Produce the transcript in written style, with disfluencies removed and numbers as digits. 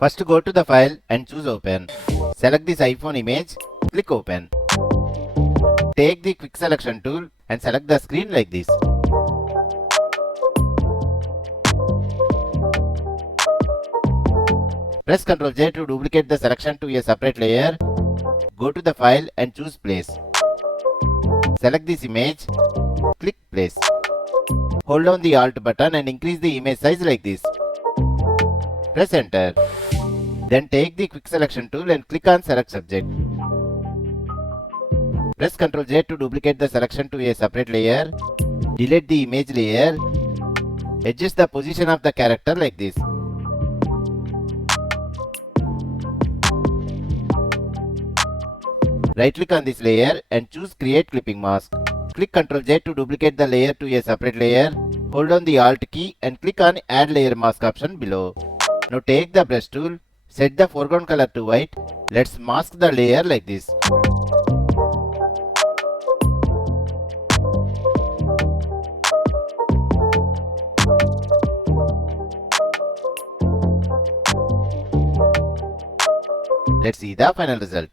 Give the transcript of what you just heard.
First go to the file and choose open. Select this iPhone image, click open. Take the quick selection tool and select the screen like this. Press Ctrl J to duplicate the selection to a separate layer. Go to the file and choose place. Select this image, click place. Hold down the Alt button and increase the image size like this. Press enter. Then take the quick selection tool and click on select subject. Press Ctrl J to duplicate the selection to a separate layer. Delete the image layer. Adjust the position of the character like this. Right click on this layer and choose create clipping mask. Click Ctrl J to duplicate the layer to a separate layer. Hold down the Alt key and click on add layer mask option below. Now take the brush tool, set the foreground color to white. Let's mask the layer like this. Let's see the final result.